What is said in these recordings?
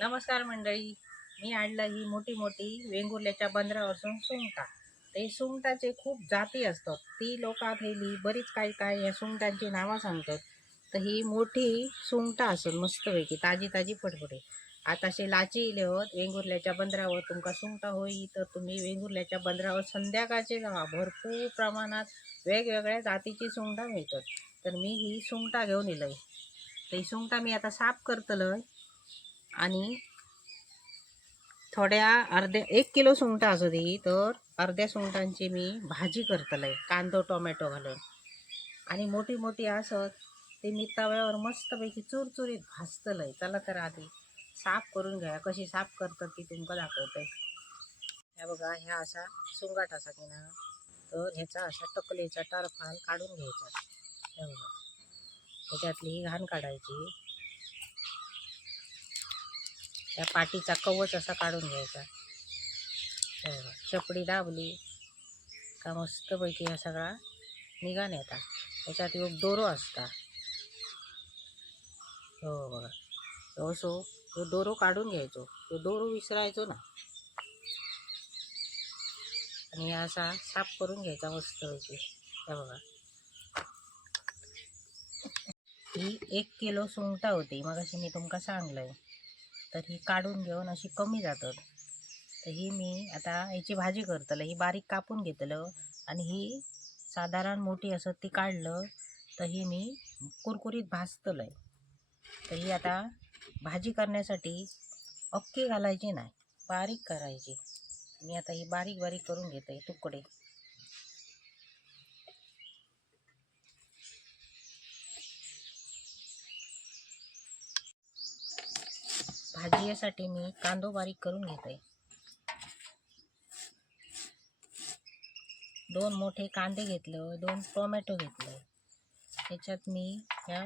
नमस्कार मंडळी. मी आणलं ही मोठी मोठी वेंगुर्ल्याच्या बंदरापासून सुंगटा. ते सुंगटाचे खूप जाती असतात. ती लोक थैली बरीच काही काय या सुंगटांची नावं सांगतात. तर ही मोठी सुंगटा असून मस्तपैकी ताजी ताजी फडफडे आताशे लाची इले होत वेंगुर्ल्याच्या बंदरावर तुमका सुंगटा होई तर तुम्ही वेंगुर्ल्याच्या बंदरावर संध्याकाळचे जावा भरपूर प्रमाणात वेगवेगळ्या जातीची सुंगटा मिळतात. तर मी ही सुंगटा घेऊन येलोय तर ही सुंगटा मी आता साफ करतलं आणि थोड्या अर्ध्या एक किलो सुंगटा असू दे तर अर्ध्या सुंगटांची मी भाजी करतले कांदो टोमॅटो घालून. आणि मोठी मोठी असत ते मी तव्यावर मस्तपैकी चुरचुरीत भाजतलंय. चला तर आधी साफ करून घ्या. कशी साफ करतात ती तुमका दाखवते. ह्या बघा ह्या असा सुंगाट असा की ना तर ह्याचा असा टकलेचा टरफाल काढून घ्यायचा. हे बघा. त्याच्यातली घाण काढायची. त्या पाठीचा कवच असा काढून घ्यायचा. हे बघा चपडी दाबली का मस्तपैकी हा सगळा निघाण येतात त्याच्यात एक दोरो असता. हो बघा. असो तो दोरो काढून घ्यायचो. तो दोरो विसरायचो ना. आणि असा साफ करून घ्यायचा मस्तपैकी. हे बघा. ही एक किलो सुंगटा होती. मग अशी मी तुमका सांगलंय. तर ही काढून घेऊन अशी कमी जातात. तर ही मी आता ह्याची भाजी करतलं ही बारीक कापून घेतलं आणि ही साधारण मोठी असत ती काढलं तर ही मी कुरकुरीत भाजतलंय. तर ही आता भाजी करण्यासाठी अक्की घालायची नाही बारीक करायची. मी आता ही बारीक बारीक करून घेते तुकडे. भाजीसाठी मी कांदो बारीक करून घेते दोन मोठे कांदे घेतलं दोन टोमॅटो घेतलं. त्याच्यात मी ह्या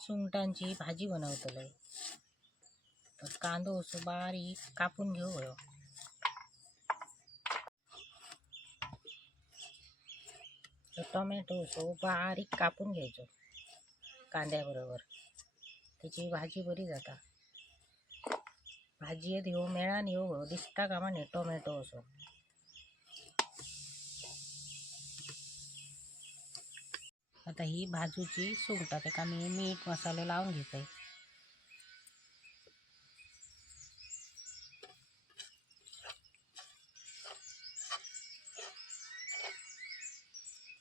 सुंगटांची भाजी बनवतलंय तर कांदो असो बारीक कापून घेऊ टोमॅटो असो बारीक कापून घ्यायचो कांद्याबरोबर. त्याची भाजी बरी जाता. भाजयेत ह्यो मेळान ह्यो दिसता कामा न्ही टोमॅटो असो. आता ही भाजूची सुंगटा तेका मी मीठ मसालो लावून घेते.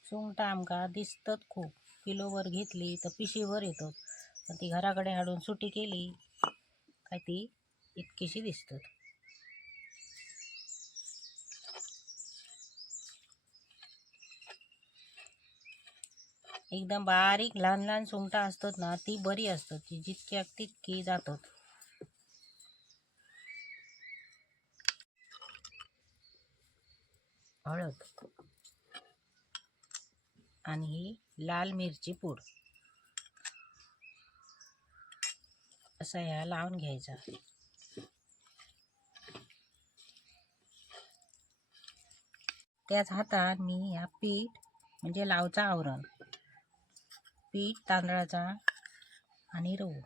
सुंगटा आमका दिसतात खूप. किलोवर घेतली तर पिशीवर येतात. पण ती घराकडे हाडून सुटी केली काय ती इतकीशी दिसतात. एकदम बारीक लहान लहान सुंगटा असतात ना ती बरी असतात ती जितक्या तितकी जातात. हळद आणि ही लाल मिरची पूड. असा ह्या लावून घ्यायचा. त्याच हातात मी ह्या पीठ म्हणजे लावचा आवरण. पीठ तांदळाचा आणि रवू.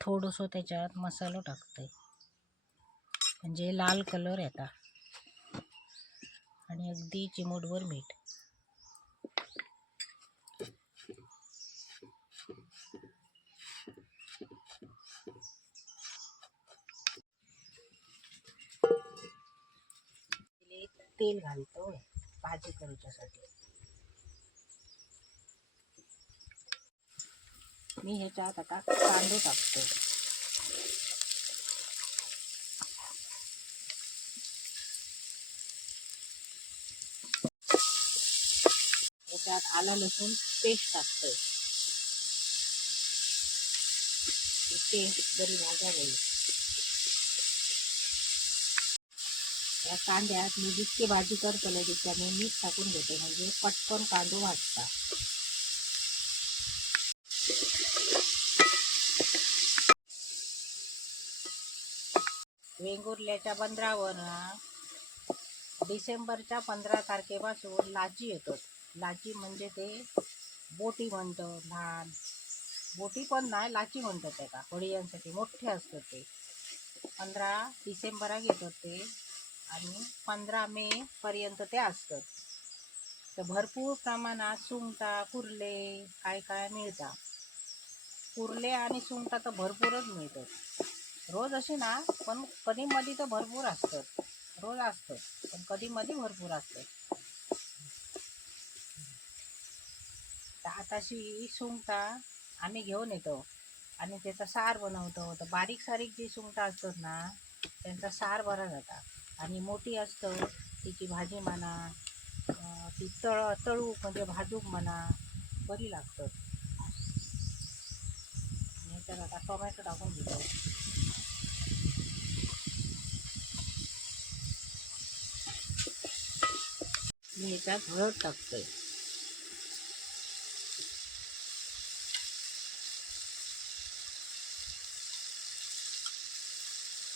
थोडंसं त्याच्यात मसालो टाकते म्हणजे लाल कलर येता. आणि अगदी चिमूटभर मीठ. तेल घालतो भाजी करूच्यासाठी. मी ह्याच्यात आता कांदो टाकतो ह्याच्यात आला लसूण पेस्ट टाकतोय. पेस्ट बरी भाजावी त्या कांद्यात मी जितकी भाजी करतले तितक्या मी मीठ टाकून घेते म्हणजे पटकन कांदो भाजता वेंगुर्ल्याच्या बंदरावर डिसेंबरच्या पंधरा तारखेपासून लाची येतो. लाची म्हणजे ते बोटी म्हणतं लहान. बोटी पण नाही लाची म्हणतात त्याला. होडियांसाठी मोठे असतात ते. पंधरा डिसेंबराक येतात ते. आणि पंधरा मे पर्यंत ते असतात. तर भरपूर प्रमाणात सुंगटा कुर्ले काय काय मिळतात. कुर्ले आणि सुंगटा तर भरपूरच मिळतात. रोज असे ना पण कधी मधी तर भरपूर असतात. रोज असतात पण कधी मधी भरपूर असतात. तर आताशी सुंगटा आम्ही घेऊन येतो. आणि त्याचा सार बनवतो. तर बारीक सारीक जी सुंगटा असतात ना त्यांचा सार बरा जातात. आणि मोठी असतं. तिची भाजी म्हणा ती तळ तळू म्हणजे भाजूक म्हणा बरी लागतं आणि तर आता टोमॅटो टाकून घेतो. मी त्यात हळद टाकतोय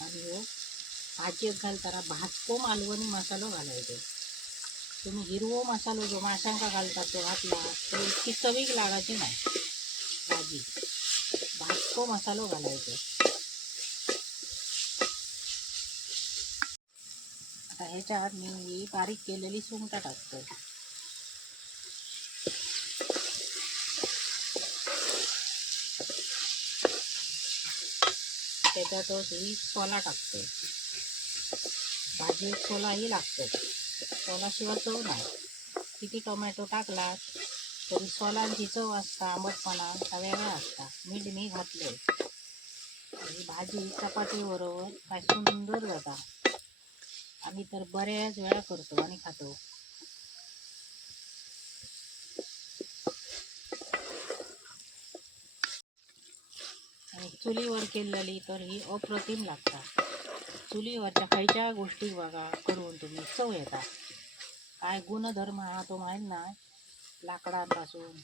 आणि भाजयेक घालताना भाजको मालवणी मसालो घालायचो. तुम्ही हिरवो मसालो जो माशांका घालता तो घातला तर इतकी चवीक लागायची नाही. भाजी. भाजको मसालो घालायचो. आता ह्याच्यात मी ही बारीक केलेली सुंगटा टाकतो. त्याच्यातच ही सोला टाकतो. भाजी सोलाही लागतो. सोलाशिवाय चव नाही. किती टोमॅटो टाकला तरी सोलांची चव असता आंबटपणा सगळ्या असता. मीठ मी घातले ही भाजी चपाती बरोबर काय सुंदर जाता. आम्ही तर बऱ्याच वेळा करतो आणि खातो. आणि चुलीवर केलेली तर ही अप्रतिम लागतात चुलीवरच्या खयच्या गोष्टी बघा करून तुम्ही. चव येता. काय गुणधर्म हा तो माहीत नाही. लाकडांपासून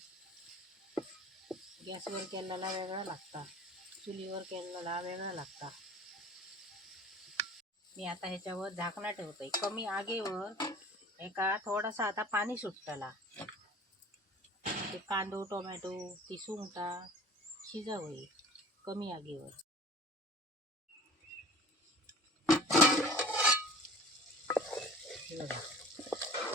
गॅसवर केलेला वेगळा लागता. चुलीवर केलेला वेगळा लागता. मी आता ह्याच्यावर झाकणं ठेवतोय. कमी आगेवर एका थोडासा आता पाणी सुटतला. ते कांदो टोमॅटो ती सुंगटा शिजावई कमी आगेवर. हे बघा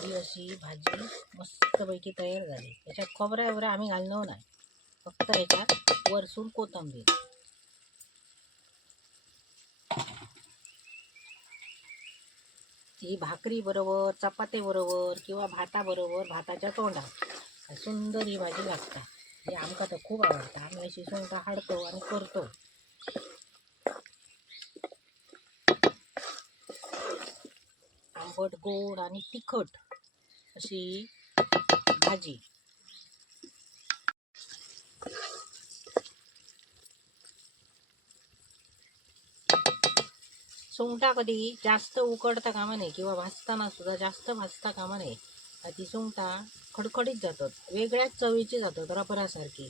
ही अशी भाजी मस्तपैकी तयार झाली. याच्यात खोबऱ्या वगैरे आम्ही घाललो नाही. फक्त ह्याच्यात वरसून कोथंबीर. ही भाकरी बरोबर चपाती बरोबर किंवा भाता बरोबर भाताच्या तोंडात. सुंदर ही भाजी लागता हे आमकां तर खूप आवडतं. आम्ही अशी सुंगटा हाडतो आणि करतो. आंबट गोड आणि तिखट अशी भाजी. सुंगटा कधी जास्त उकडता कामा नये किंवा भाजताना सुद्धा जास्त भाजता कामा नये. ती सुंगटा खडखडीत जातात वेगळ्याच चवीची जातात रबरासारखी.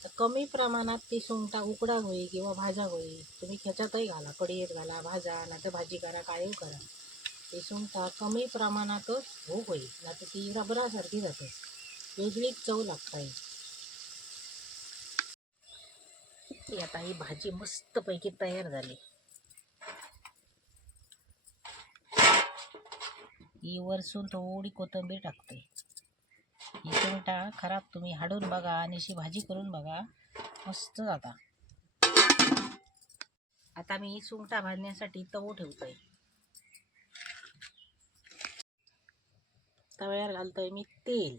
तर कमी प्रमाणात ती सुंगटा उकडा होई किंवा भाजा होई तुम्ही ह्याच्यातही घाला कढईत घाला भाजा नाही तर भाजी करा काय करा. ते सुंगटा कमी प्रमाणातच होऊ होईल. ना तर ती रबरासारखी जाते. वेगळीच चव लागते आहे आता ही भाजी मस्तपैकी तयार झाली. ही वरसून थोडी कोथिंबीर टाकते. ही सुंगटा खराब तुम्ही हाडून बघा आणि अशी भाजी करून बघा. मस्त जाता. आता मी ही सुंगटा भाजण्यासाठी तवो ठेवतोय. तव्यावर घालतोय मी तेल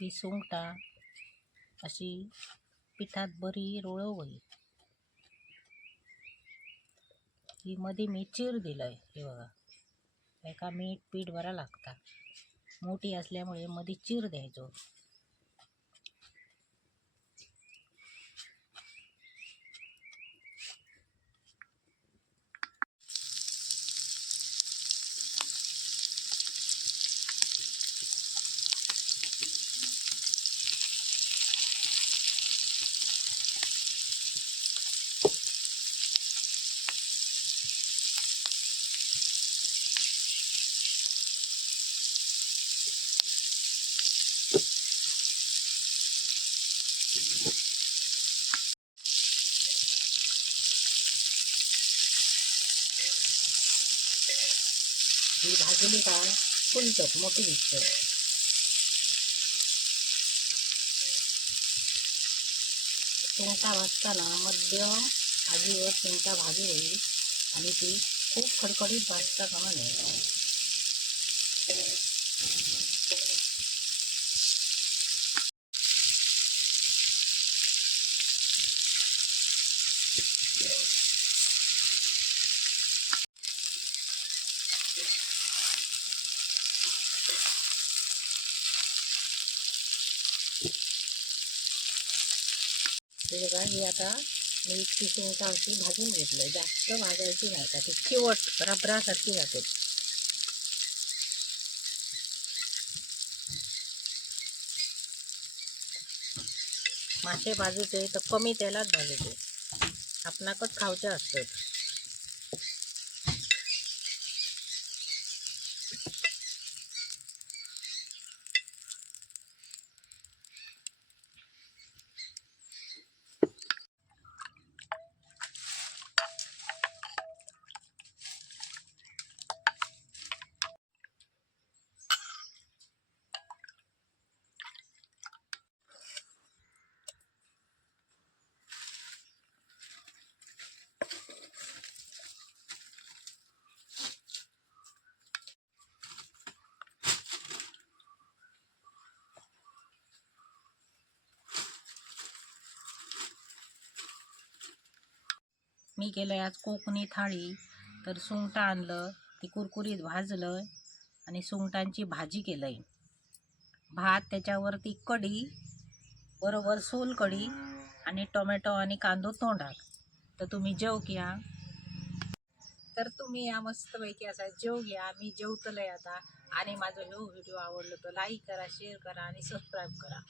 ही सुंगटा अशी पिठात बरी रोळव ही मध्ये मी चीर दिलंय हे बघा एका मीठ पीठ बरा लागता मोठी असल्यामुळे मध्ये चीर द्यायचो 이 마지막가 혼자 먹고 있어요. চিন্তা ভাজতানার মধ্যেও আজি ও চিন্তা ভাজি হই আমি ती खूप खडखडीत भाजता कामा नये ही आता मी इतकी भाजून घेतलं जास्त भाजायची नाही का? ती चिवट रबरासारखी जाते. मासे भाजूचे तर कमी तेलात भाजूचे. आपणाकच खावचे असतात. मी केलंय आज कोकणी थाळी. तर सुंगटं आणलं ती कुरकुरीत भाजलं आणि सुंगटांची भाजी केलं आहे भात त्याच्यावरती कढी बरोबर सोल कढी आणि टोमॅटो आणि कांदो तोंडात. तर तुम्ही जेव घ्या तर तुम्ही या मस्तपैकी असा जेव घ्या मी जेवतलंय आता आणि माझं हो व्हिडिओ आवडलो तर लाईक करा शेअर करा आणि सबस्क्राईब करा.